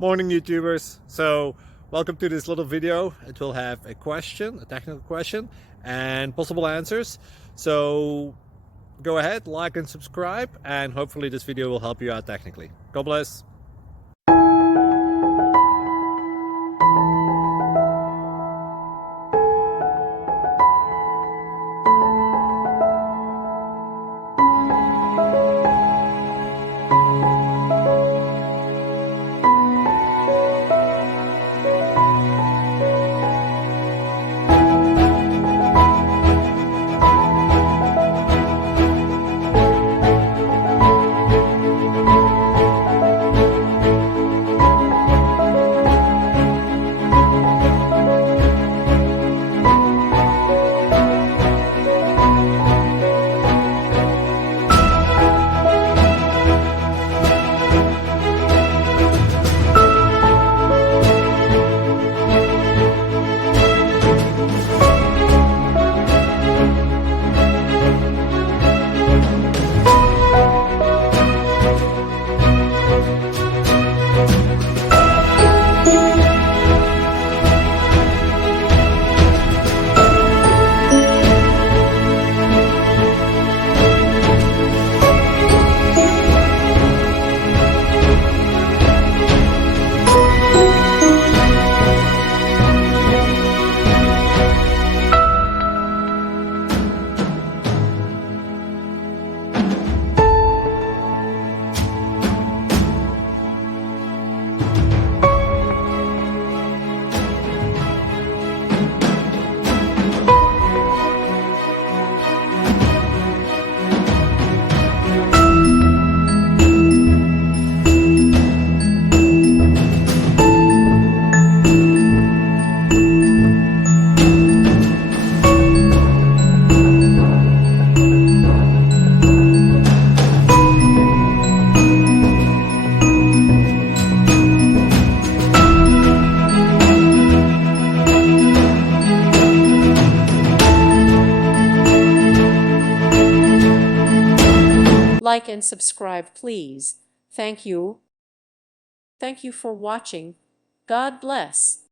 Morning, YouTubers. So welcome to this little video. It will have a question, a technical question, and possible answers. So go ahead, like and subscribe, and hopefully this video will help you out technically. God bless. Like and subscribe, please. Thank you. Thank you for watching. God bless.